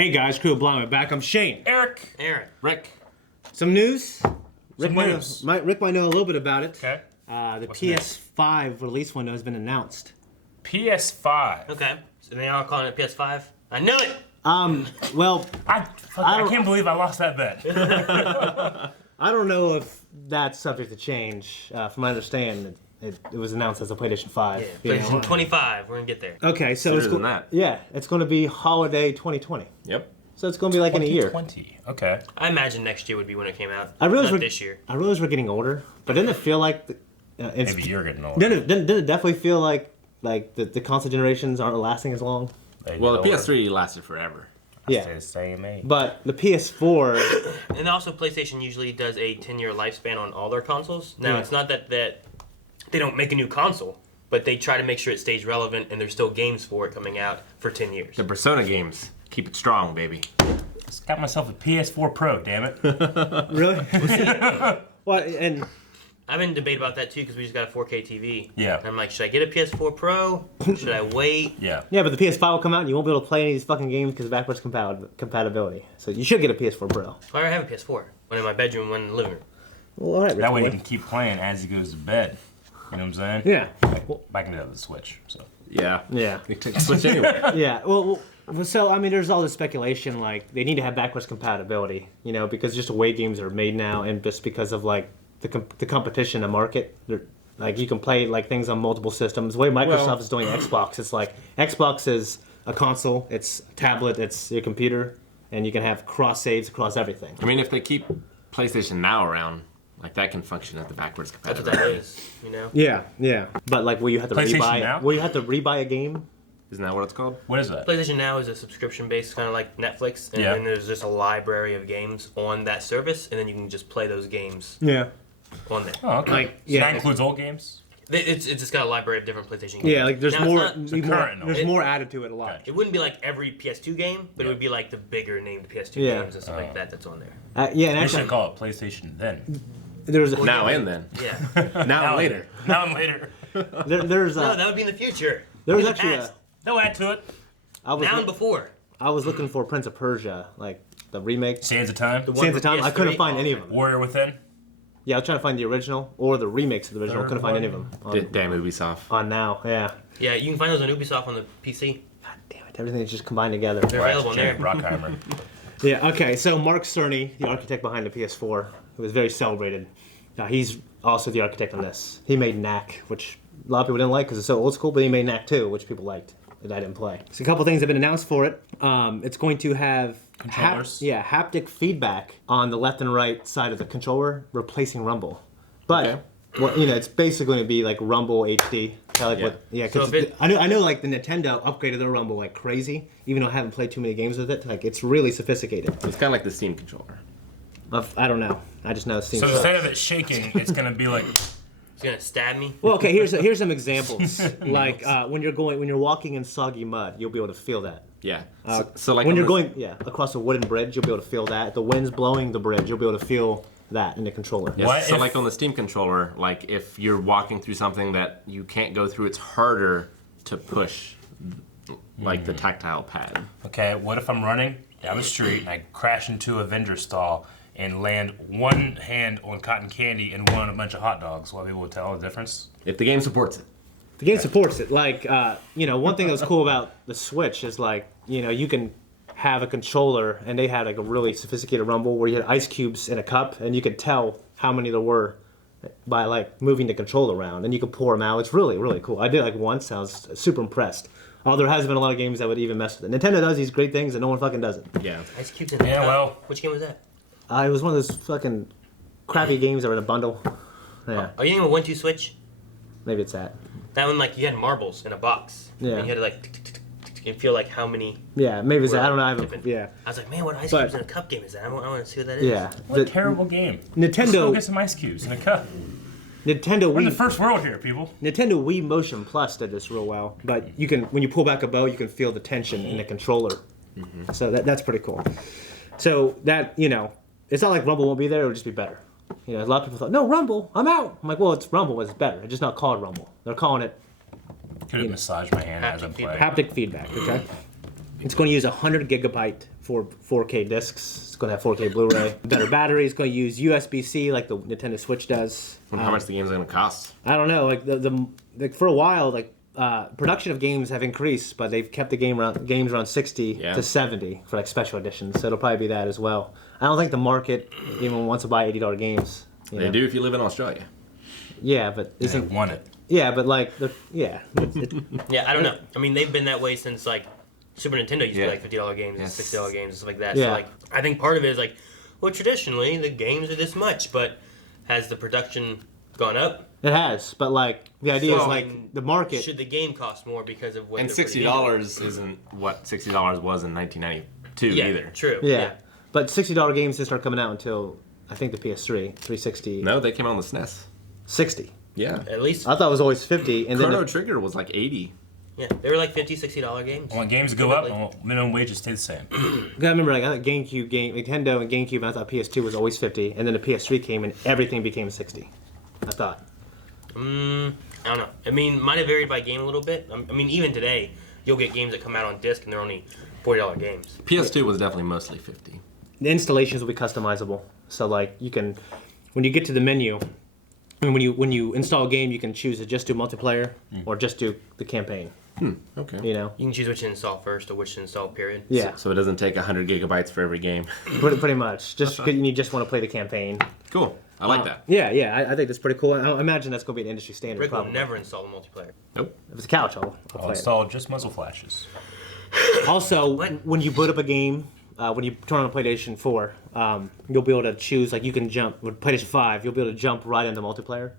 Hey guys, Crew of Blind, we're back. I'm Shane. Eric. Aaron. Rick. Some news. Rick news. might know a little bit about it. Okay. The What's PS5 release window has been announced. PS5. Okay. So they all calling it PS5? I knew it! Well, I can't believe I lost that bet. I don't know if that's subject to change. From my understanding, it was announced as a PlayStation 5. Yeah, PlayStation 25. We're gonna get there. Okay, so Sooner it's than that. Yeah, it's going to be holiday 2020. Yep. So it's going to be like in a year. 2020. Okay. I imagine next year would be when it came out. I realize Not this year. I realize we're getting older, but didn't it feel like it's Maybe you're getting older. didn't it definitely feel like the console generations aren't lasting as long? Well, the PS3 lasted forever. Yeah. Stay the same age. But the PS4, And also, PlayStation usually does a 10-year lifespan on all their consoles. Now, Yeah. it's not that they don't make a new console, but they try to make sure it stays relevant and there's still games for it coming out for 10 years. The Persona games. Keep it strong, baby. Just got myself a PS4 Pro, damn it. really? Well, and I've been debating about that too because we just got a 4K TV. Yeah. And I'm like, should I get a PS4 Pro? Should I wait? Yeah. yeah, but the PS5 will come out and you won't be able to play any of these fucking games because of backwards compatibility. So you should get a PS4 Pro. Why do I have a PS4? One in my bedroom, one in the living room. Well, all right, That way Rick he boy. can keep playing as he goes to bed. You know what I'm saying? Yeah. Back into the Switch. So. Yeah. Yeah. You can switch anyway. Yeah. Well, so I mean, there's all this speculation like they need to have backwards compatibility, you know, because just the way games are made now, and just because of like the competition in the market, like you can play like things on multiple systems. The way Microsoft is doing Xbox, it's like Xbox is a console, it's a tablet, it's your computer, and you can have cross saves across everything. I mean, if they keep PlayStation Now around, like that can function at the backwards That's what compatibility. that is, you know? Yeah, yeah. But like, will you have to PlayStation rebuy? Now? Will you have to rebuy a game? Isn't that what it's called? What is that? PlayStation Now is a subscription-based, kind of like Netflix, and Yeah. then there's just a library of games on that service, and then you can just play those games Yeah. on there. Oh, okay. Like, So yeah. that includes old games? It's just got a library of different PlayStation games. Yeah, like there's Now, more. it's not- current, There's it- more added to it a lot. Gotcha. It wouldn't be like every PS2 game, but it would be like the bigger named PS2 Yeah. games and stuff like that that's on there. Yeah, and They actually, should call it PlayStation then. there's Now and then. Yeah. Now and later. Now and later. there's No, that would be in the future. there was In the actually past. They'll add to it. I was Now and before. I was looking for Prince of Persia, like the remake. Sands of Time. The one Sands of for Time. I couldn't PS3. find any of them. Warrior Within. Yeah, I was trying to find the original or the remakes of the original. Third Couldn't find any of one. them Damn Ubisoft. on now. Yeah. Yeah, you can find those on Ubisoft on the PC. God damn it! Everything is just combined together. They're available on there. Brockheimer. Yeah. Okay. So Mark Cerny, the architect behind the PS4, who was very celebrated, he's also the architect on this. He made Knack, which a lot of people didn't like because it's so old school, but he made Knack 2, which people liked that I didn't play. So a couple things have been announced for it. It's going to have Controllers? haptic feedback on the left and right side of the controller, replacing Rumble. But Okay. well, you know, it's basically going to be like Rumble HD. Kinda like Yeah. what, yeah, So because if it- I know, like the Nintendo upgraded their Rumble like crazy. Even though I haven't played too many games with it, like it's really sophisticated. It's kind of like the Steam controller. I don't know. I just know it seems. So instead of it shaking, it's going to be like... It's gonna stab me. Well, okay. Here's some examples. Like when you're walking in soggy mud, you'll be able to feel that. Yeah. So like When on you're this- going across a wooden bridge, you'll be able to feel that. If the wind's blowing the bridge, you'll be able to feel that in the controller. Yes. What So if- like on the Steam controller, like if you're walking through something that you can't go through, it's harder to push like the tactile pad. Okay, what if I'm running down the street and I crash into a vendor stall and land one hand on cotton candy and one on a bunch of hot dogs? Will I be able to tell the difference? If the game supports it. The game supports it. Like, you know, one thing that was cool about the Switch is like, you know, you can have a controller, and they had like a really sophisticated Rumble where you had ice cubes in a cup, and you could tell how many there were by like moving the controller around, and you could pour them out. It's really, really cool. I did it like once, and I was super impressed. Although there hasn't been a lot of games that would even mess with it. Nintendo does these great things, and no one fucking does it. Yeah. Ice cubes in the Yeah, cup. well- Which game was that? It was one of those fucking crappy games that were in a bundle. Yeah, Are you thinking of a 1-2 switch? maybe it's that. That one, like, you had marbles in a box. Yeah. And you had to, like, tick, tick, tick, tick, tick, and feel like how many... Yeah, maybe it's that. I don't know. I haven't. Different. Yeah, I was like, man, what ice But- cubes in a cup game is that? I want to see what that is. yeah. What a terrible game. Nintendo- Let's go get some ice cubes in a cup. Nintendo We're in the Wii. first world here, people. Nintendo Wii Motion Plus did this real well, but you can when you pull back a bow, you can feel the tension in the controller. So that's pretty cool. So that it's not like Rumble won't be there; it'll just be better. You know, a lot of people thought, "No, Rumble, I'm out." I'm like, "Well, it's Rumble, but it's better. It's just not called Rumble. They're calling it Could have massaged my hand as I Haptic play. haptic feedback." Okay. It's going to use 100 gigabyte for 4K discs. It's going to have 4K Blu-ray. Better battery. It's going to use USB-C like the Nintendo Switch does. And how much the game's going to cost? I don't know. Like for a while, production of games have increased, but they've kept the games around 60 to 70 for like special editions. So it'll probably be that as well. I don't think the market even wants to buy $80 games. They do if you live in Australia. Yeah, but They isn't want it. yeah, but like Yeah, I don't know. I mean, they've been that way since like Super Nintendo used to be like $50 games and $60 games and stuff like that. Yeah. So like, I think part of it is like, well, traditionally the games are this much, but has the production gone up? it has. But like the idea So, is I like mean, the market. Should the game cost more because of what? And they're putting $60 isn't what $60 was in 1992 in? Yeah, either. true. Yeah. But $60 games didn't start coming out until I think the PS3 360. No, they came out on the SNES. 60. Yeah. At least, I thought it was always 50, and Chrono then Trigger was like 80. yeah, they were like $50, $60 games. When games go up, well, minimum wages stay the same. you gotta remember, like I thought Nintendo and GameCube. I thought PS2 was always 50, and then the PS3 came and everything became 60. I thought. I don't know. I mean, might have varied by game a little bit. I mean, even today, you'll get games that come out on disc and they're only $40 games. PS2 was definitely mostly 50. The installations will be customizable, so like you can, when you get to the menu, and when you install a game, you can choose to just do multiplayer or just do the campaign. Okay. You know. You can choose which to install first or which to install, period. Yeah. So it doesn't take 100 gigabytes for every game. Pretty much. Just you just want to play the campaign. Cool. I like that. Yeah. I think that's pretty cool. I imagine that's going to be an industry standard. Rick will Probably. never install the multiplayer. Nope. If it's a couch, I'll I'll play it. install just muzzle flashes. Also, What? when you boot up a game, when you turn on PlayStation 4, you'll be able to choose, like you can jump, with PlayStation 5, you'll be able to jump right into multiplayer,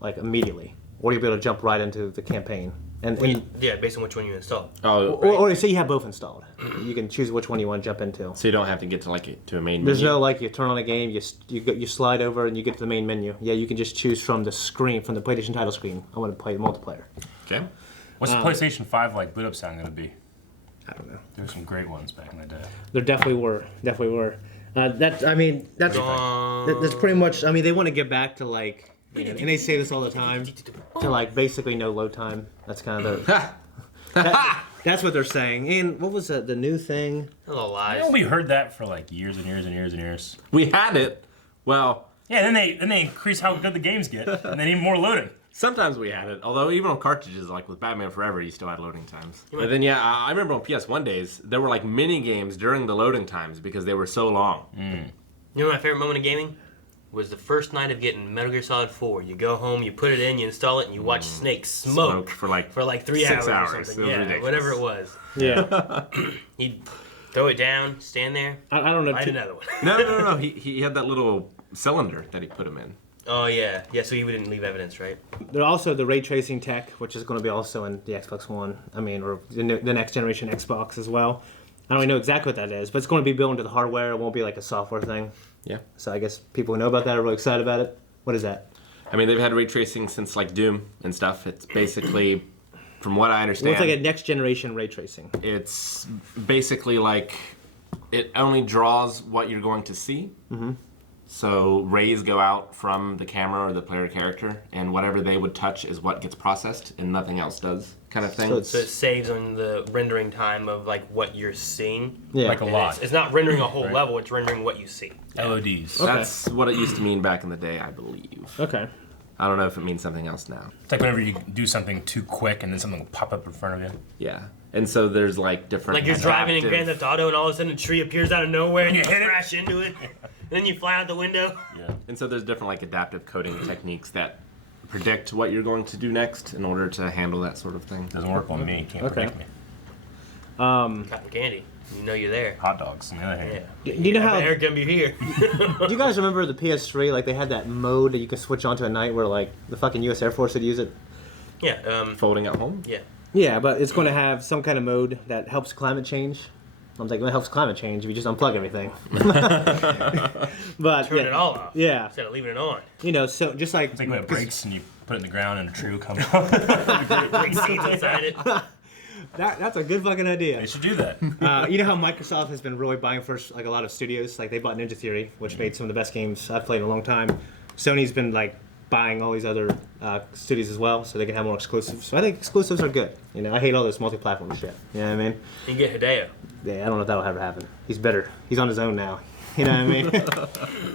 like immediately. Or you'll be able to jump right into the campaign. And Yeah, based on which one you install. Oh, or say you have both installed. You can choose which one you want to jump into. so you don't have to get to a main There's menu. no, like, you turn on a game, you slide over and you get to the main menu. Yeah, you can just choose from the screen, from the PlayStation title screen. I want to play multiplayer. Okay. What's the PlayStation 5 like boot up sound going to be? I don't know. There were some great ones back in the day. There definitely were. That's pretty much. I mean, they want to get back to like, and they say this all the time, to like basically no load time. That's kind of that's what they're saying. And what was the new thing? Hello, lies. You know, we heard that for like years and years and years and years. We had it. Well, Yeah, then they increase how good the games get, and they need more loading. sometimes we had it. Although even on cartridges, like with Batman Forever, you still had loading times. But then, yeah, I remember on PS1 days, there were like mini games during the loading times because they were so long. You know my favorite moment of gaming? Was the first night of getting Metal Gear Solid 4. You go home, you put it in, you install it, and you watch Snake smoke For like 3 6 hours or hours. something. It was Yeah, ridiculous. whatever it was. Yeah, He'd throw it down, stand there, I don't know. light another one. No. He had that little cylinder that he put him in. Oh, yeah. Yeah, so you didn't leave evidence, right? There's also the ray tracing tech, which is going to be also in the Xbox One. I mean, or the next generation Xbox as well. I don't even know exactly what that is, but it's going to be built into the hardware. It won't be like a software thing. Yeah. So I guess people who know about that are really excited about it. What is that? I mean, they've had ray tracing since like Doom and stuff. It's basically, from what I understand, Well, it's like a next generation ray tracing. it's basically like it only draws what you're going to see. Mm-hmm. So rays go out from the camera or the player character, and whatever they would touch is what gets processed, and nothing else does, kind of thing. So it's- So it saves on the rendering time of like what you're seeing. Yeah. Like a And lot. It's not rendering a whole Right. level, it's rendering what you see. LODs. Okay. That's what it used to mean back in the day, I believe. Okay. I don't know if it means something else now. It's like whenever you do something too quick and then something will pop up in front of you. Yeah. And so there's like different. Like you're driving in Grand adaptive- Theft Auto and all of a sudden a tree appears out of nowhere and you You hit it. crash into it. And then you fly out the window. Yeah. And so there's different like adaptive coding techniques that predict what you're going to do next in order to handle that sort of thing. Doesn't work on me. Can't Okay. predict me. Cotton candy. You know you're there. Hot dogs, on the other hand. Yeah. Do you know how? Air gonna be here. Do you guys remember the PS3? Like they had that mode that you could switch on to at night, where like the fucking U.S. Air Force would use it. Yeah. Folding at home? Yeah. Yeah, but it's going to have some kind of mode that helps climate change. I'm like, it helps climate change if you just unplug everything. But Turn yeah, it all off. yeah, Instead of leaving it on. you know, so just like It's like when it breaks and you put it in the ground and a tree will come up. Break seeds inside it. that's a good fucking idea. They should do that. You know how Microsoft has been really buying first like a lot of studios. Like they bought Ninja Theory, which made some of the best games I've played in a long time. Sony's been like buying all these other studios as well, so they can have more exclusives. So I think exclusives are good. You know, I hate all this multi-platform shit. You know what I mean? You get Hideo. Yeah, I don't know if that'll ever happen. He's better. He's on his own now. You know what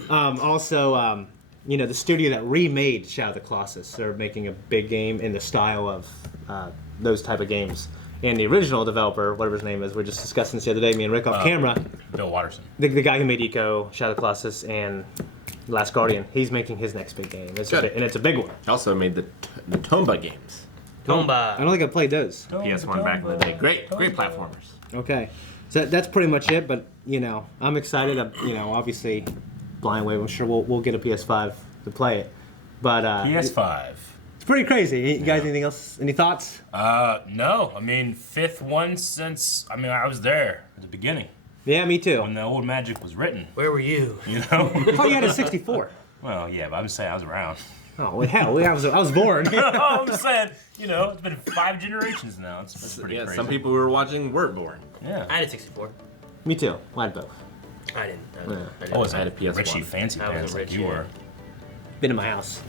I mean? Also, you know, the studio that remade Shadow of the Colossus, they're making a big game in the style of those type of games. And the original developer, whatever his name is, we were just discussing this the other day, me and Rick off camera. Bill Watterson. The guy who made Eco, Shadow of the Colossus, and Last Guardian, he's making his next big game. And it's a big one. He also made the Tomba games. Tomba. I don't think I played those. PS1 back in the day. Great platformers. Okay. So that's pretty much it, but, you know, I'm excited. You know, obviously, Blind Wave, I'm sure we'll get a PS5 to play it. But PS5. it's pretty crazy. You guys, anything else? Any thoughts? No. I mean, fifth one since, I mean, I was there at the beginning Yeah, me too. when the old Magic was written, Where were you? you know? I thought you had a 64. Well, yeah, but I'm just saying I was around. Oh, well, hell, I was born. I'm just saying, you know, it's been 5 generations now. It's pretty Yeah, crazy. some people we were watching weren't born. Yeah. I had a 64. Me too. I had both. I didn't. I was I had a PS1. Richie fancy I was pants a like rich, you yeah. were. Been in my house.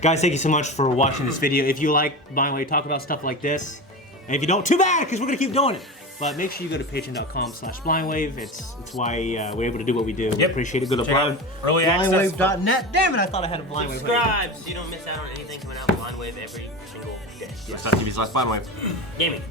Guys, thank you so much for watching this video. If you like Blind Wave, talk about stuff like this. And if you don't, too bad, because we're going to keep doing it. But make sure you go to patreon.com/blindwave. It's why we're able to do what we do. We appreciate it. Go to Check out early access. blindwave.net. Damn it, I thought I had a Blind Wave. Subscribe so you don't miss out on anything coming out Blind Wave every single day. Twitch.tv/blindwave. Gaming.